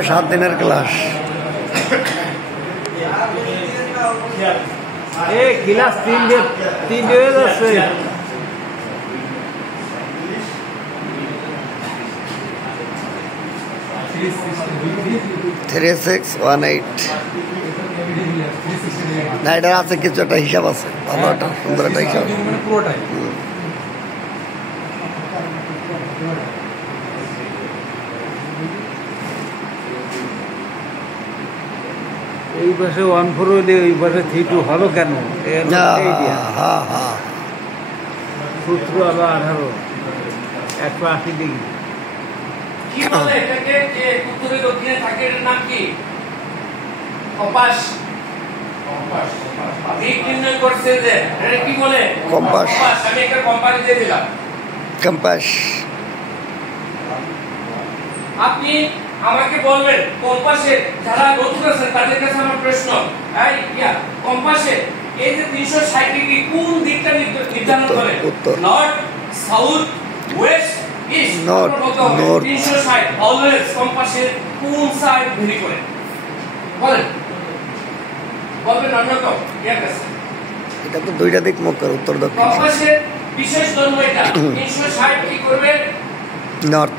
হবে 7 দিনের class. Class 3 হয়ে যাচ্ছে। 3618 না, এটা আছে কিছু একটা হিসাব আছে, ভালো একটা সুন্দর একটা হিসাব। এই পাশে 1.4 হইলে ওই পাশে 3.2 হলো কেন? সূত্র আবার 18 180 ডিগ্রি। কি বলে এটাকে, যে উত্তরে দক্ষিণে থাকে, এর নাম কি? কম্পাস। দিক নির্ণয় করছে যে এটা কি বলে? কম্পাস। আমি একটা কম্পাস দিয়ে দিলাম। কম্পাস। আপনি আমাকে বলবেন কম্পাসে যারা নতুন আছেন তাদের কাছে আমার প্রশ্ন, কম্পাসে এই যে 360 ডিগ্রি কোন দিকটা নির্ধারণ করে? North, south, west, east. North. 360 always কম্পাসের কোন সাইড ভেরি করে? বলেন অন্যতম এটা তো দুইটা দিক মুখ করে, উত্তর দক্ষিণ। কম্পাসের বিশেষ ধর্ম এটা। 360 কি করবে? নর্থ।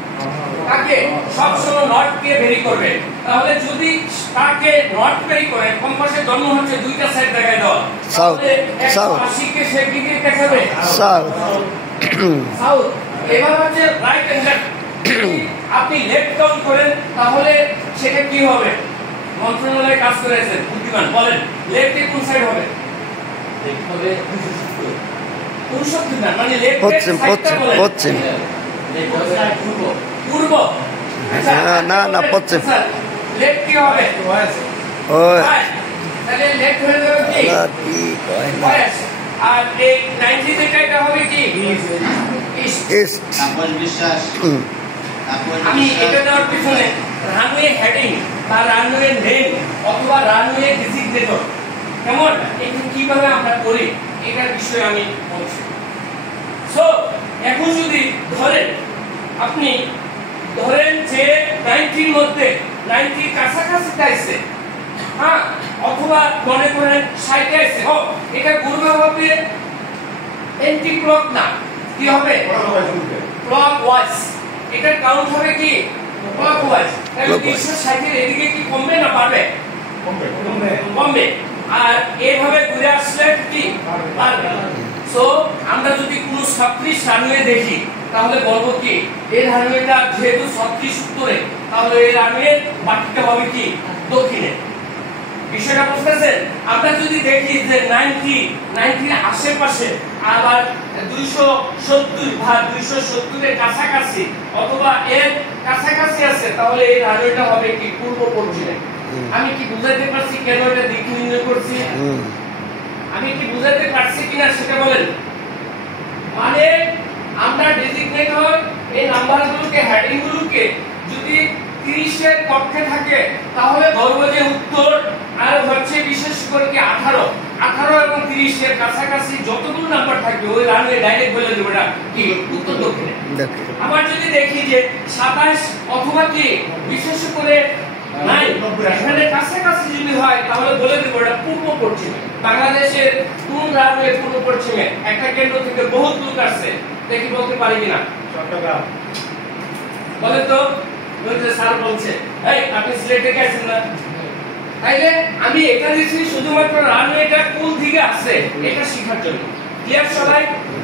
তাকে সবসময় নর্থ কে ভেরি করবে। তাহলে যদি তাকে নর্থ ভেরি করে, কম্পাসের জন্ম হচ্ছে দুইটা সাইড দেখায় দাও। সাউথ। সাউথ। 180 কে সে কি দিকে দেখাবে? সাউথ। সাউথ। এবার হচ্ছে রাইট এন্ড লেফট। আপনি লেফট কাউন্ট করেন তাহলে সেটা কি হবে? মন্ত্রণালয়ে কাজ করেছেন বুদ্ধিমান, বলেন লেফটে কোন সাইড হবে? লেফট হবে 69 না, মানে লেফটের সাইডটা বলেন। পশ্চিম। পূর্ব। না পশ্চিম। লেফট কি হবে? ওই তাহলে লেফট হয়ে যাবে কি? ওয়েস্ট। আর এই 90 যেটা হবে কি? ইস্ট। আমি এটা দেওয়ার পিছনে রানওয়ে হেডিং বা রানওয়ে নেম অথবা রানওয়ে ডিজিগনেটর কেমন এটা কিভাবে আমরা করি এটার বিষয়ে আমি বলছি। সো এখন যদি আপনি ধরেন যে 90 মধ্যে 90 কাছাকাছি চাইছে, হ্যাঁ, অথবা মনে করেন 60 আছে, এটা ঘুরবে হবে এন্টি ক্লক না, কি হবে? Clock wise. এটা কাউন্ট হবে কি? Clock wise. তাহলে 360 এর এদিকে কি কমবে না বাড়বে? কমবে। আর এইভাবে ঘুরে আসলে কি বাড়বে। সো আমরা যদি কোনো 36 রানওয়ে দেখি তাহলে বলবো কি এই রানওয়েটা যেহেতু 36 উত্তরে, তাহলে এই রানওয়ে বাকিটা হবে কি দক্ষিণে। বিষয়টা বুঝতেছেন? আমরা যদি দেখি যে 90 আশেপাশে আবার 270 বা 270 এর কাছাকাছি অথবা এর কাছাকাছি আছে, তাহলে এই রানওয়েটা হবে কি পূর্ব পশ্চিমে। আমি কি বুঝাতে পারছি কেন এটা দিক নির্ণয় করছি? আমি কি বুঝাতে পারছি কিনা সেটা বলেন। মানে আমরা ডেজিগনেটর এই নাম্বারগুলোকে, হেডিংগুলোকে যদি 30 এর পক্ষে থাকে তাহলে ধরবো যে উত্তর, আর হচ্ছে বিশেষ করে কি 18 এবং 30 এর কাছাকাছি যতগুলো নাম্বার থাকবে ওই রানওয়ে ডাইরেক্ট বলে দেব এটা কি উত্তর দক্ষিণে। আবার যদি দেখি যে 27 অথবা কি বিশেষ করে নাই এখানে কাছাকাছি যদি হয় তাহলে বলে দেব এটা পূর্ব পশ্চিমে। বাংলাদেশের কোন রানওয়ে পূর্ব পশ্চিমে? একটা কেন্দ্র থেকে বহুত লোক আসছে, দেখি বলতে পারি কিনা? চট্টগ্রাম। বলে তো স্যার বলছে আপনি সিলেট থেকে আসেন না, তাইলে আমি এটা দিচ্ছি শুধুমাত্র রানওয়েটা কোন দিকে আছে এটা শেখার জন্য। ক্লিয়ার সবাই?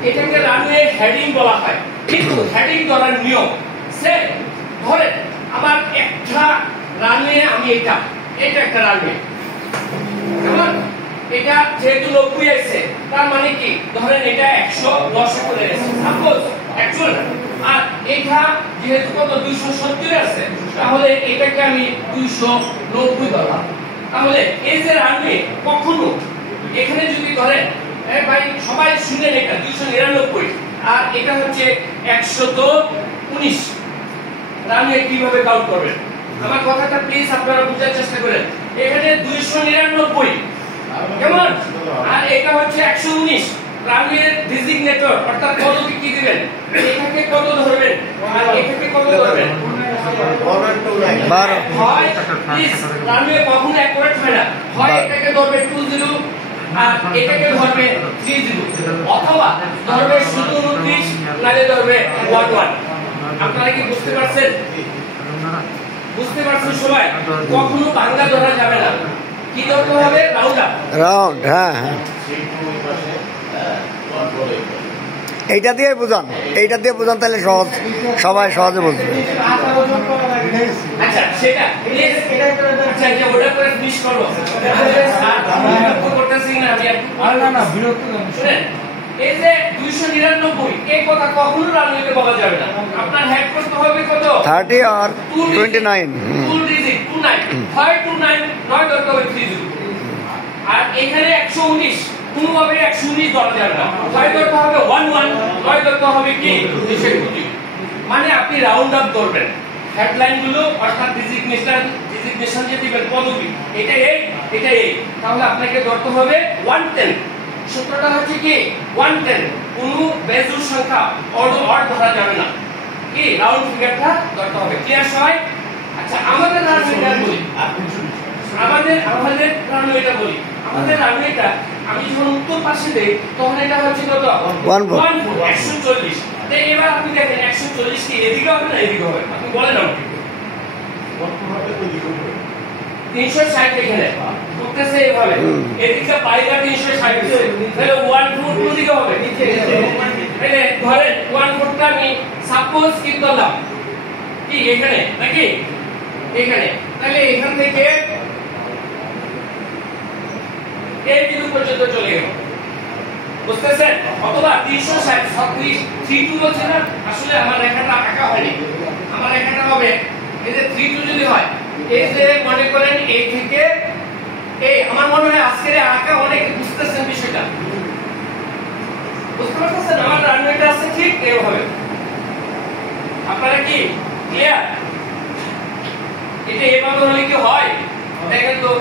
এটাকে রানওয়ে হেডিং বলা হয়, কিন্তু হেডিং ধরার নিয়ম সে ধরে আমার একটা রানওয়ে, আমি এটা একটা রানওয়ে, কেমন? এটা যেহেতু 90 আছে তার মানে কি ধরেন এটা 110 করে আছে, সাপোজ অ্যাকচুয়াল। আর এটা যেহেতু কত 270 আছে, তাহলে এটাকে আমি 290 ধরলাম। তাহলে এই যে রানওয়ে কখনো এখানে যদি ধরেন ভাই সবাই শুনেন এটা 299 আর এটা হচ্ছে 119, রানওয়ে কিভাবে কাউন্ট করবেন? আমার কথাটা প্লিজ আপনারা বোঝার চেষ্টা করেন। এখানে 299 কেমন, আর এটা হচ্ছে 119। রানওয়ে ডেজিগনেটর অর্থাৎ পদবি কি দিবেন? এটাকে কত ধরবেন আর এটাকে কত ধরবেন? 12 হয় প্লিজ রানওয়ে কখনো অ্যাকুরেট হয় না, হয় এটাকে ধরবে 20 আর এটাকে ধরবে 30, অথবা ধরবে শুধু 29 নালে ধরবে 11। আপনারা কি বুঝতে পারছেন? বুঝতে পারছেন সবাই? কখনো বাংলা ধরা যাবে না, কি ধরতে হবে? Round up, round. হ্যাঁ হ্যাঁ, এইটা দিয়ে বুঝান, এইটা দিয়ে বুঝান, তাহলে সহজ, সবাই সহজে বুঝবে। আচ্ছা সেটা আচ্ছা যে ওটা করে ফিনিশ করব, করতেছি না আমি না বিরক্ত শুনেন। এই যে 299 এই কথা কখনো রানওয়েতে বলা যাবে না। আপনার হেড করতে হবে কত? 30 আর 29। 2 ডিজিট 29, হয় 29 নয় ধরতে হবে 30। আর এখানে 119 কোনোভাবে 119 ধরা যাবে না, হয় ধরতে হবে 11 নয় ধরতে হবে কি 220। মানে আপনি রাউন্ড আপ করবেন হেডলাইন গুলো, অর্থাৎ ডিজিগনেশন যে দিবেন পদবি, এটা এই, তাহলে আপনাকে ধরতে হবে 110। সূত্রটা হচ্ছে কি 110, কোনো বেজোড় সংখ্যা অড ধরা যাবে না, কি রাউন্ড ফিগারটা ধরতে হবে। ক্লিয়ার সবাই? আচ্ছা আমাদের রানওয়েটা বলি, আমাদের রানওয়েটা বলি। আমাদের রানওয়েটা আমি যখন উত্তর পাশে দেই তখন এটা হচ্ছে কত? 140। তো এবার আপনি দেখেন 140 কি এদিকে হবে না এদিকে হবে? আপনি বলেন আমাকে। 360 এখানে উঠতেছে এভাবে, এদিকে পাইলা 360 তাহলে 142 দিকে হবে নিচে। তাহলে ধরেন 142টা আমি সাপোজ কি করলাম কি এখানে নাকি এখানে, তাহলে এখান থেকে এই বিন্দু পর্যন্ত চলে গেল, বুঝতেছেন? অথবা 360 32 হচ্ছে না, আসলে আমার রেখাটা আঁকা হয়নি, আমার রেখাটা হবে এই যে 32 যদি হয়, এই যে মনে করেন এই থেকে এই, আমার মনে হয় আজকের আঁকা অনেক বুঝতেছেন বিষয়টা, বুঝতে পারছেন? আমার রানওয়েটা আছে ঠিক এইভাবে। আপনারা কি ক্লিয়ার? এটা এভাবে হলে কি হয় দেখেন তো?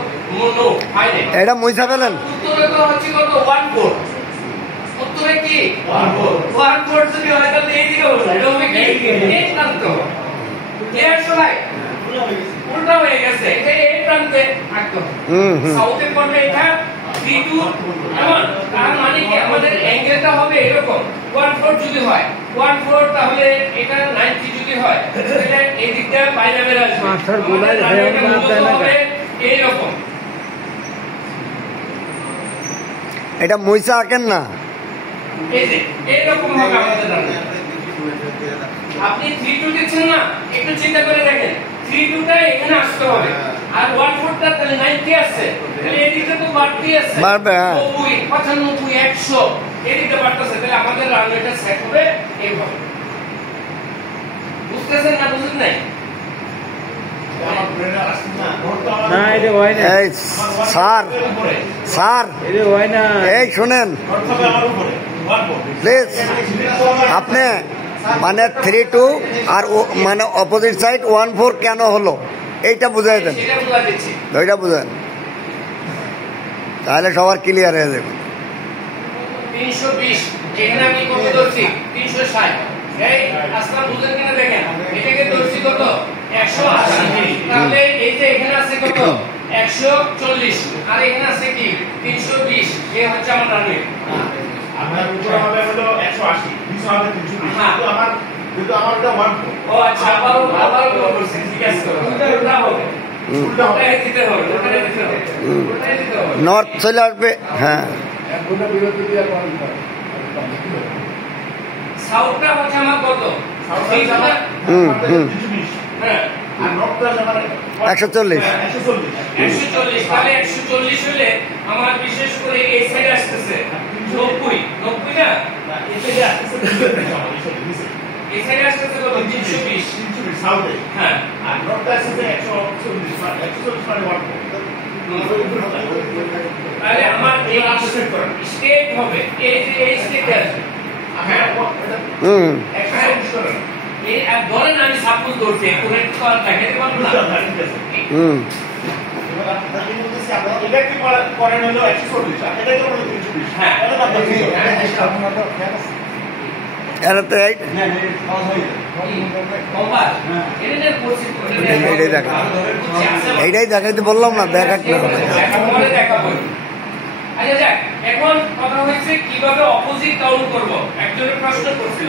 নো হয় না। এটা মুইছা ফেলেন। উত্তরে তো হচ্ছে কত? 14। উত্তরে কি 14 যদি হয় তাহলে এইদিকে হবে, এটা হবে কি এই প্রান্ত। ক্লিয়ার সবাই? উল্টা হয়ে গেছে, এটা এই প্রান্তে একদম সাউথে পড়বে এটা 32। এমন তার মানে কি আমাদের অ্যাঙ্গেলটা হবে এরকম 14 যদি হয় 14, তাহলে এটা 90 যদি হয় তাহলে এই দিকটা বাইরে বের আসবে, মাথার গোলায় হবে এইরকম। এটা মুইসা আঁকেন না, এই যে এইরকম হবে আমাদের রান্না। আপনি 32 দিচ্ছেন না, একটু চিন্তা করে দেখেন 32টা এখানে আসতে হবে, আর 14টা তাহলে 90 আসছে, তাহলে এই দিকে তো বাড়তি আছে, বাড়বে, হ্যাঁ। 90 95 100 এই দিকে বাড়তেছে, তাহলে আমাদের রানওয়েটা সেট হবে এইভাবে। বুঝতেছেন না বুঝেন নাই? না এটা হয় না, এই স্যার এটা হয় না। এই শুনেন প্লিজ, আপনি মানে 32 আর মানে অপোজিট সাইড 14 কেন হলো এইটা বুঝাই দেন, সেটা বুঝা দিচ্ছি। ওইটা বুঝেন, তাহলে সবার ক্লিয়ার হয়ে যাবে। 320 এখানে আমি কত ধরছি? 360। এই আসলে বুঝেন কিনা দেখেন, এটাকে ধরছি কত? 180। তাহলে এই যে এখানে আছে কত? 140, আর এখানে আছে কি 320। এই হচ্ছে আমার রানওয়ে। আপনার উপরে হবে হলো 180, নিচে হবে 320। হ্যাঁ। তো আমার যেহেতু আমার এটা 1 ও আচ্ছা, আবার বলছেন, ঠিক আছে, উল্টা হবে, উল্টা হবে। উল্টাই দিতে হবে, উল্টাই দিতে হবে, উল্টাই দিতে হবে। নর্থ চলে আসবে, হ্যাঁ। সাউথটা হচ্ছে আমার কত? সাউথ আমার হুম, হুম। 320, হ্যাঁ আর নর্থটা আমার 140। 140। 140। তাহলে 140 হলে আমার বিশেষ করে এই সাইড আসতেছে 90 না, এই সাইডে আসছে 320। এই সাইড আসতেছে কত? 320 সাউথে। হ্যাঁ, আর নর্থটা আসছে 140, 140 মানে 1। তাহলে আমার এই স্টেট হবে এই যে এই স্টেট আছে। হ্যাঁ, হুম, 140 করে। এই আর ধরেন আমি সাপোজ ধরছি, কোন একটা কল দেখাতে পারবো না। হুম। এবার আপনি বলতেছি আপনারা এটা কি করেন হলো 140, আর এটা কি হলো 320। হ্যাঁ। তাহলে আপনি এটা তো এই হ্যাঁ, সহজ হয়ে যাবে। কম্পাস এটা যে করছি এইটাই দেখা এইটাই দেখাইতে বললাম না দেখাক না আচ্ছা যাক এখন কথা হচ্ছে কিভাবে অপোজিট কাউন্ট করব একজনের প্রশ্ন করছিল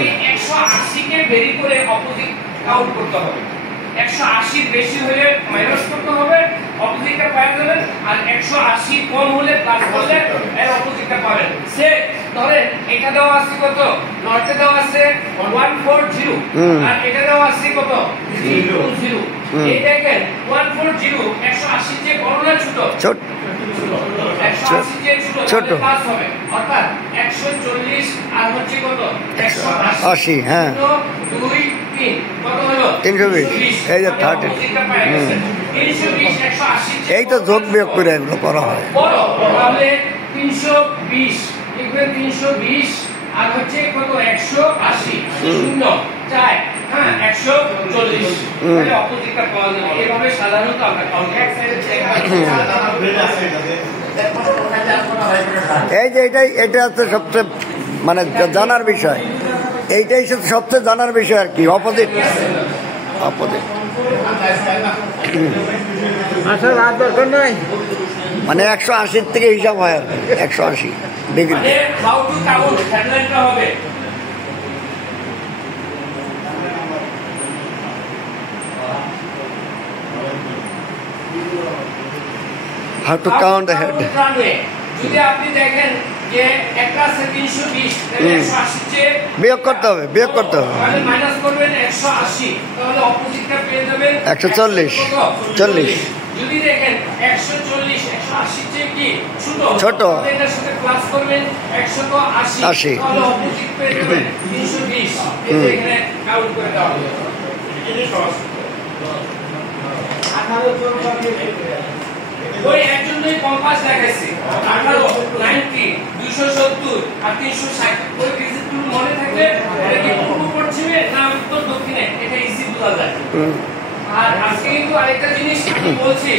এই 180 কে বেরি করে অপোজিট কাউন্ট করতে হবে 180 বেশি হলে মাইনাস করতে হবে অপোজিটটা পাওয়া যাবে আর 180 কম হলে প্লাস করলে এর অপোজিটটা পাবেন সে ধরেন এটা দেওয়া আছে কত নর্থে দেওয়া আছে 140 আর এটা দেওয়া আছে কত 320 এই দেখেন 140 180 যে বড় না ছোট ছোট 180 যে ছোট প্লাস হবে অর্থাৎ 140 আর হচ্ছে কত 180 হ্যাঁ 2 3 কত হলো 320 এই যে 30 320 এই তো যোগ বিয়োগ করে এগুলো করা হয় বড় তাহলে 320 লিখবেন 320 আর হচ্ছে কত 180 শূন্য 4 হ্যাঁ 140 তাহলে অপোজিটটা পাওয়া যাবে এভাবে সাধারণত আমরা কাউন্ট এক সাইডে এই যে এটা হচ্ছে সবচেয়ে মানে জানার বিষয় এইটাই সবচেয়ে জানার বিষয় আর কি অপোজিট আচ্ছা রাত দরকার নাই মানে 180 থেকে হিসাব হয় আর 180 ডিগ্রি হাউ টু কাউন্ট হেডলাইনটা হবে how to count the head যদি আপনি দেখেন যে একটা আছে 320 তাহলে 180 তে বিয়োগ করতে হবে তাহলে মাইনাস করবেন 180 তাহলে অপোজিটটা পেয়ে যাবেন 140 40 যদি দেখেন 140 180 তে কি ছোট তাহলে এটার সাথে প্লাস করবেন 180 তাহলে অপোজিট পেয়ে যাবেন 320 এই এখানে কাউন্ট করে দেওয়া হলো এটা সহজ 18 ওই একজনই কম্পাস দেখাইছে 18 90 270 আর 360 ওই ডিজিটগুলো মনে থাকলে এটা কি পূর্ব পশ্চিমে না উত্তর দক্ষিণে এটা ইজি বোঝা যায় আর আজকে কিন্তু আরেকটা জিনিস আমি বলছি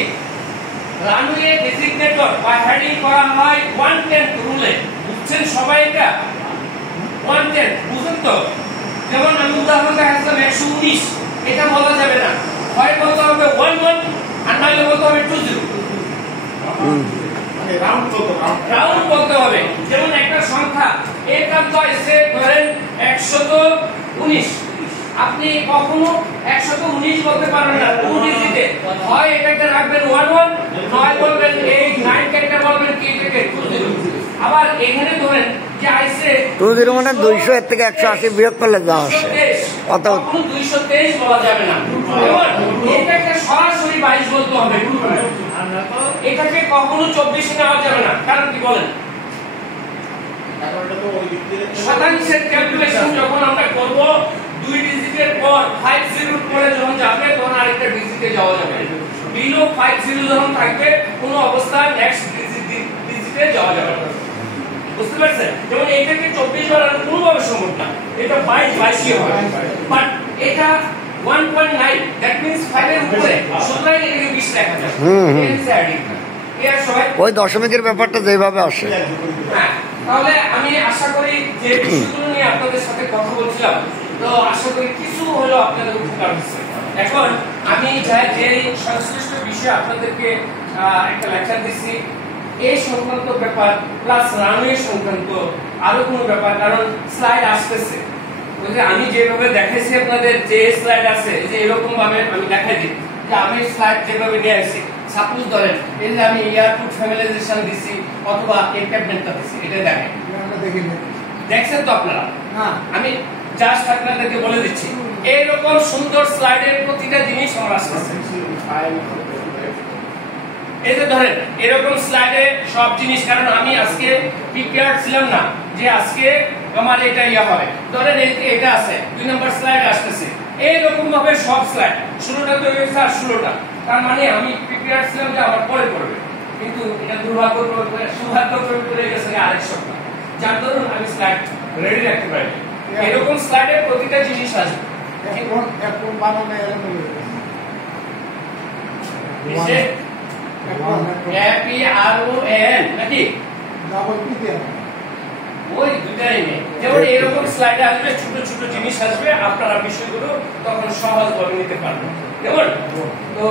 রানওয়ে ডেজিগনেটর বা হেডিং করা হয় 110 রুলে বুঝছেন সবাই এটা 110 বুঝুন তো যেমন আমি উদাহরণ দেখাচ্ছিলাম 119 এটা বলা যাবে না হয় বলতে হবে 11 আর নাহলে বলতে হবে 20 রাউন্ড বলতে হবে যেমন একটা সংখ্যা একান্ত এসে ধরেন 119 আপনি কখনো 119 বলতে পারবেন না টু ডিজিটে হয় এটাকে রাখবেন 11 নয় বলবেন 8 9 কে বলবেন কি থেকে 20 আবার এখানে ধরেন যে আইছে 20 মানে 200 এর থেকে 180 বিয়োগ করলে যা আসে অত 223 বলা যাবে না এটাকে সরাসরি 22 বলতে হবে এটাকে কখনো 24 নেওয়া যাবে না কারণ কি বলেন শতাংশের ক্যালকুলেশন যখন আমরা করব 2 ডিজিটের পর 50 এর পরে যখন যাবে তখন আরেকটা ডিজিটে যাওয়া যাবে বিলো 50 যখন থাকবে কোনো অবস্থায় নেক্সট ডিজিটে যাওয়া যাবে না বুঝতে পারছেন যেমন এটাকে 24 বানানো কোনোভাবে সম্ভব না এটা 22 হবে বাট এটা 1.9 দ্যাট মিন্স 5 এর উপরে সুতরাং এটাকে 20 লেখা যায় এর সবাই ওই দশমিকের ব্যাপারটা যেভাবে আসে হ্যাঁ তাহলে আমি আশা করি যে বিষয়গুলো নিয়ে আপনাদের সাথে কথা বলছিলাম তো আশা করি কিছু হলো আপনাদের উপকার হচ্ছে এখন আমি যে সংশ্লিষ্ট বিষয়ে আপনাদেরকে একটা লেকচার দিচ্ছি এই সংক্রান্ত ব্যাপার প্লাস রানওয়ে সংক্রান্ত আরো কোনো ব্যাপার কারণ স্লাইড আসতেছে আমি যেভাবে দেখাইছি আপনাদের যে স্লাইড আছে যে এরকম ভাবে আমি দেখাই দিই যে আমি স্লাইড যেভাবে নিয়ে আসছি সাপোজ ধরেন এই যে আমি এয়ারপোর্ট ফ্যামিলাইজেশন দিছি অথবা এনক্যাপমেন্টটা দিছি এটা দেখেন দেখছেন তো আপনারা হ্যাঁ আমি জাস্ট আপনাদেরকে বলে দিচ্ছি এইরকম সুন্দর স্লাইডের প্রতিটা জিনিস আমার আসছে এই যে ধরেন এরকম স্লাইডে সব জিনিস কারণ আমি আজকে প্রিপেয়ার ছিলাম না যে আজকে আমার এটা ইয়া হবে ধরেন এটা আছে 2 নম্বর স্লাইড আসতেছে এইরকম ভাবে সব স্লাইড 16টা তৈরি হয়েছে আর 16টা তার মানে আমি প্রিপেয়ার ছিলাম যে আমার পরে পড়বে কিন্তু এটা দুর্ভাগ্যক্রমে সৌভাগ্যক্রমে পড়ে গেছে আরেক সপ্তাহ যার দরুন আমি স্লাইড রেডি রাখতে পারি এরকম স্লাইডে প্রতিটা জিনিস আছে এখন বানানো এপিআরওএন নাকি ওই দুটাই নেই যেমন এরকম স্লাইডে আসবে, ছোট ছোট জিনিস আসবে, আপনারা বিষয়গুলো তখন সহজভাবে নিতে পারবেন। যেমন তো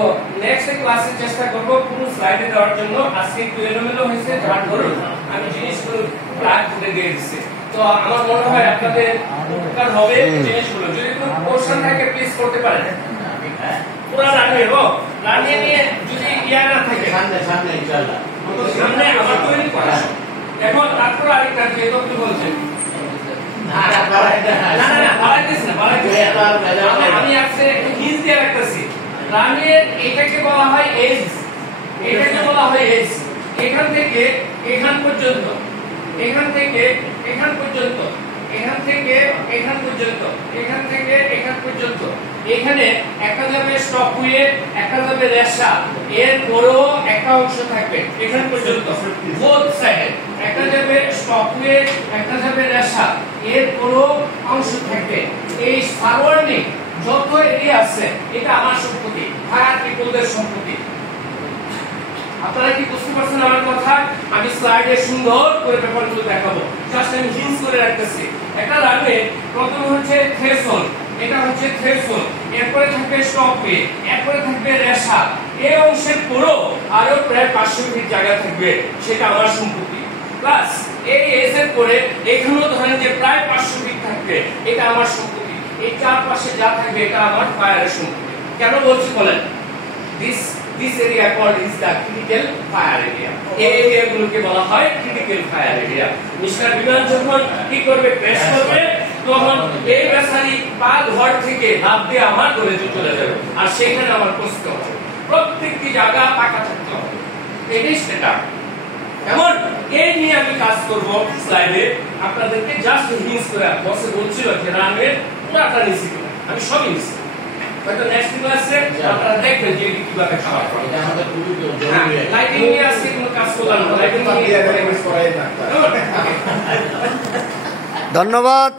নেক্সট ক্লাসে চেষ্টা করব পুরো স্লাইডে দেওয়ার জন্য। আজকে একটু এলোমেলো হয়েছে, যার ধরুন আমি জিনিসগুলো প্রায় তুলে দিয়ে দিচ্ছি। তো আমার মনে হয় আপনাদের উপকার হবে জিনিসগুলো। যদি কোনো কোশ্চেন থাকে প্লিজ করতে পারেন। পুরো রানিয়ে রানিয়ে নিয়ে যদি ইয়া না থাকে সামনে আমার তৈরি করা। এখন তারপর আরেকটা যেহেতু আপনি বলছেন আমি আজকে হিন্স দিয়ে রাখতেছি। রানের এটাকে বলা হয় এজ, এটাকে বলা হয় এজ। এখান থেকে এখান পর্যন্ত, এখান থেকে এখান পর্যন্ত, এখান থেকে এখান পর্যন্ত, এখান থেকে এখান পর্যন্ত। এখানে একটা যাবে স্টপ হুইল, একটা যাবে রেশা, এর বড় একটা অংশ থাকবে এখান পর্যন্ত বোথ সাইডে। একটা যাবে স্টপ হুইল, একটা যাবে রেশা, এর বড় অংশ থাকবে। এই সারাউন্ডিং যত এরিয়া আছে এটা আমার সম্পত্তি, ফায়ার পিপলদের সম্পত্তি। আপনারা কি বুঝতে পারছেন আমার কথা? আমি স্লাইডে সুন্দর করে ব্যাপারগুলো দেখাবো, জাস্ট আমি হিন্স করে রাখতেছি। একটা রানওয়ে প্রথমে হচ্ছে থ্রেশহোল্ড, এটা হচ্ছে থ্রেশহোল্ড, এরপরে থাকবে স্টপওয়ে, এরপরে থাকবে রেশা। এই অংশের পুরো আরো প্রায় 500 ফিট জায়গা থাকবে, সেটা আমার সম্পত্তি। প্লাস এই এস এর পরে এখানেও ধরেন যে প্রায় 500 ফিট থাকবে, এটা আমার সম্পত্তি। এই চারপাশে যা থাকবে এটা আমার ফায়ারের সম্পত্তি। কেন বলছি বলেন? This area called is the critical fire area. এই এরিয়াগুলোকে বলা হয় critical fire area. মিস্টার বিমান যখন কি করবে, ক্র্যাশ করবে, তখন এই বেসারি পা ঘর থেকে লাফ দিয়ে আমার ঘরে চলে যাবে, আর সেখানে আমার কষ্ট হবে। প্রত্যেকটি জায়গা পাকা থাকতে হবে, এটাই স্ট্যান্ডার্ড। এমন এই নিয়ে আমি কাজ করব স্লাইডে। আপনাদেরকে জাস্ট হিন্স করে বসে বলছিল যে রানওয়ে পুরাটা নিছি, আমি সবই নিছি। হয়তো নেক্সট ক্লাসে আপনারা দেখবেন যে কিভাবে খাওয়া হয়। এটা আমাদের খুবই জরুরি। লাইটিং নিয়ে আজকে কোনো কাজ করলাম না, লাইটিং নিয়ে করাই না। ধন্যবাদ।